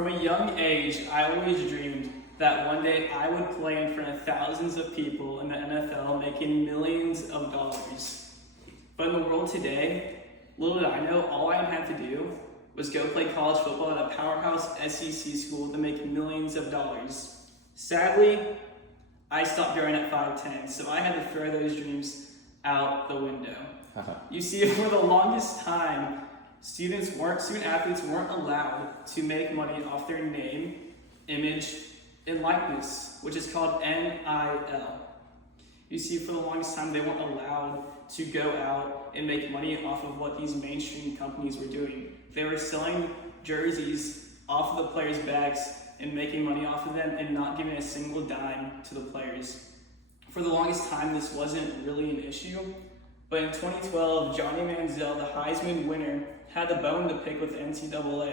From a young age, I always dreamed that one day I would play in front of thousands of people in the NFL making millions of dollars. But in the world today, little did I know, all I had to do was go play college football at a powerhouse SEC school to make millions of dollars. Sadly, I stopped growing at 5'10", so I had to throw those dreams out the window. You see, for the longest time, student athletes weren't allowed to make money off their name, image, and likeness, which is called NIL. You see, for the longest time, they weren't allowed to go out and make money off of what these mainstream companies were doing. They were selling jerseys off of the players' backs and making money off of them and not giving a single dime to the players. For the longest time, this wasn't really an issue, but in 2012, Johnny Manziel, the Heisman winner, had the bone to pick with the NCAA.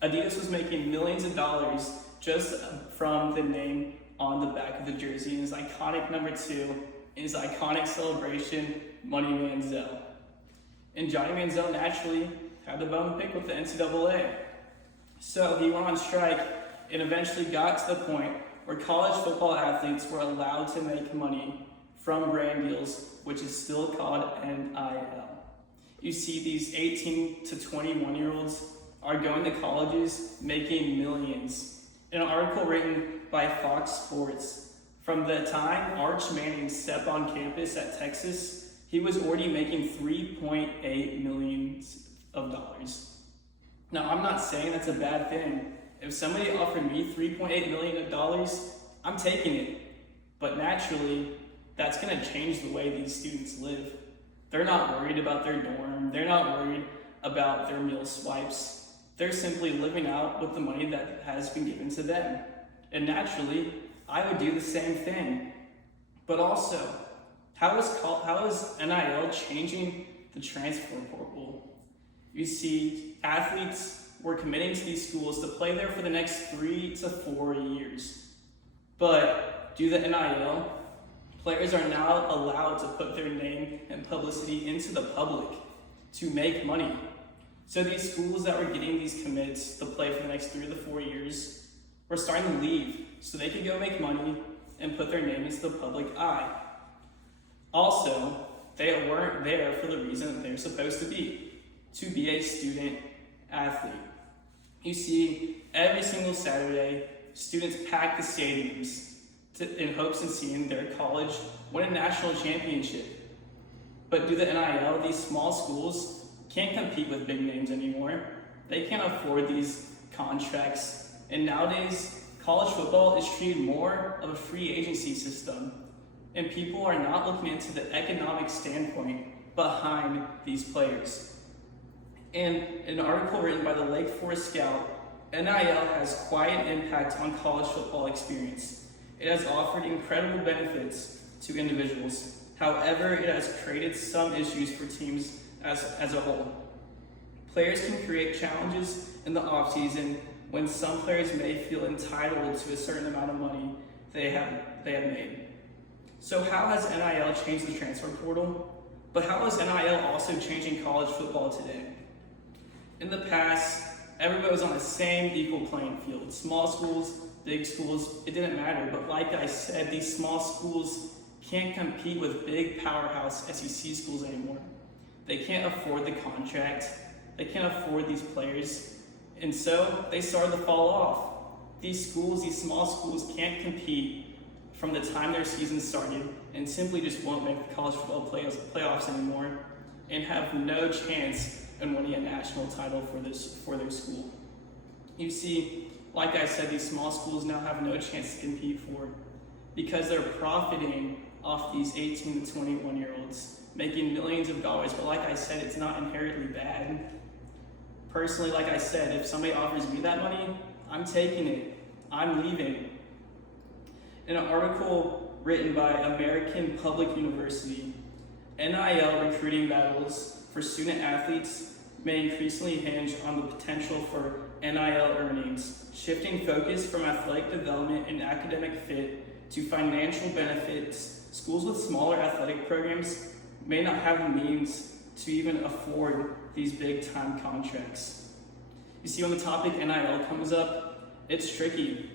Adidas was making millions of dollars just from the name on the back of the jersey, and his iconic number 2, his iconic celebration, Money Manziel. And Johnny Manziel naturally had the bone to pick with the NCAA. So he went on strike and eventually got to the point where college football athletes were allowed to make money from brand deals, which is still called NIL. You see, these 18 to 21-year-olds are going to colleges making millions. In an article written by Fox Sports, from the time Arch Manning stepped on campus at Texas, he was already making $3.8 million. Now, I'm not saying that's a bad thing. If somebody offered me $3.8 million, I'm taking it. But naturally, that's going to change the way these students live. They're not worried about their dorm. They're not worried about their meal swipes. They're simply living out with the money that has been given to them. And naturally, I would do the same thing. But also, how is NIL changing the transfer portal? You see, athletes were committing to these schools to play there for the next 3 to 4 years. But due to NIL, players are now allowed to put their name and publicity into the public to make money. So these schools that were getting these commits to play for the next 3 to 4 years were starting to leave so they could go make money and put their name into the public eye. Also, they weren't there for the reason that they're supposed to be a student athlete. You see, every single Saturday, students pack the stadiums in hopes of seeing their college win a national championship. But due to NIL, these small schools can't compete with big names anymore. They can't afford these contracts. And nowadays, college football is treated more of a free agency system. And people are not looking into the economic standpoint behind these players. In an article written by the Lake Forest Scout, NIL has quite an impact on college football experience. It has offered incredible benefits to individuals. However, it has created some issues for teams as a whole. Players can create challenges in the offseason when some players may feel entitled to a certain amount of money they have made. So how has NIL changed the transfer portal? But how is NIL also changing college football today? In the past, everybody was on the same equal playing field. Small schools, big schools, it didn't matter. But like I said, these small schools can't compete with big powerhouse SEC schools anymore. They can't afford the contract. They can't afford these players. And so they started to fall off. These small schools can't compete from the time their season started and simply just won't make the college football playoffs anymore and have no chance in winning a national title for their school. You see, like I said, these small schools now have no chance to compete for because they're profiting off these 18 to 21-year-olds, making millions of dollars. But like I said, it's not inherently bad. Personally, like I said, if somebody offers me that money, I'm taking it. I'm leaving. In an article written by American Public University, NIL recruiting battles for student athletes may increasingly hinge on the potential for NIL earnings, shifting focus from athletic development and academic fit to financial benefits. Schools with smaller athletic programs may not have the means to even afford these big-time contracts. You see, when the topic NIL comes up, it's tricky.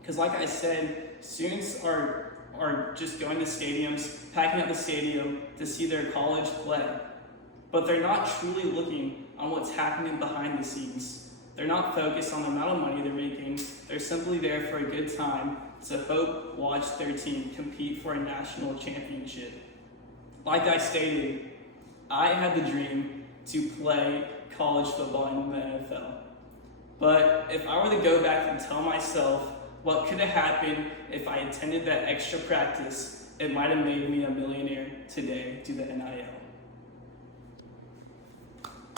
Because like I said, students are just going to stadiums, packing up the stadium to see their college play. But they're not truly looking on what's happening behind the scenes. They're not focused on the amount of money they're making. They're simply there for a good time to hope, watch their team compete for a national championship. Like I stated, I had the dream to play college football in the NFL. But if I were to go back and tell myself what could have happened if I attended that extra practice, it might have made me a millionaire today due to NIL.